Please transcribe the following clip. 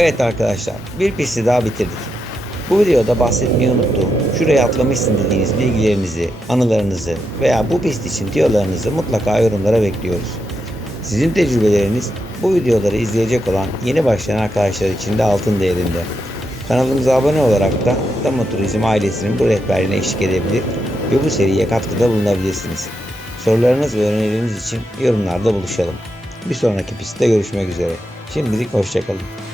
Evet arkadaşlar, bir pisti daha bitirdik. Bu videoda bahsetmeyi unuttuğum, şuraya atlamışsın dediğiniz bilgilerinizi, anılarınızı veya bu pist için tiyolarınızı mutlaka yorumlara bekliyoruz. Sizin tecrübeleriniz bu videoları izleyecek olan yeni başlayan arkadaşlar için de altın değerinde. Kanalımıza abone olarak da DAMA Turizm ailesinin bu rehberliğine eşlik edebilir ve bu seriye katkıda bulunabilirsiniz. Sorularınız ve önerileriniz için yorumlarda buluşalım. Bir sonraki pistte görüşmek üzere. Şimdilik hoşçakalın.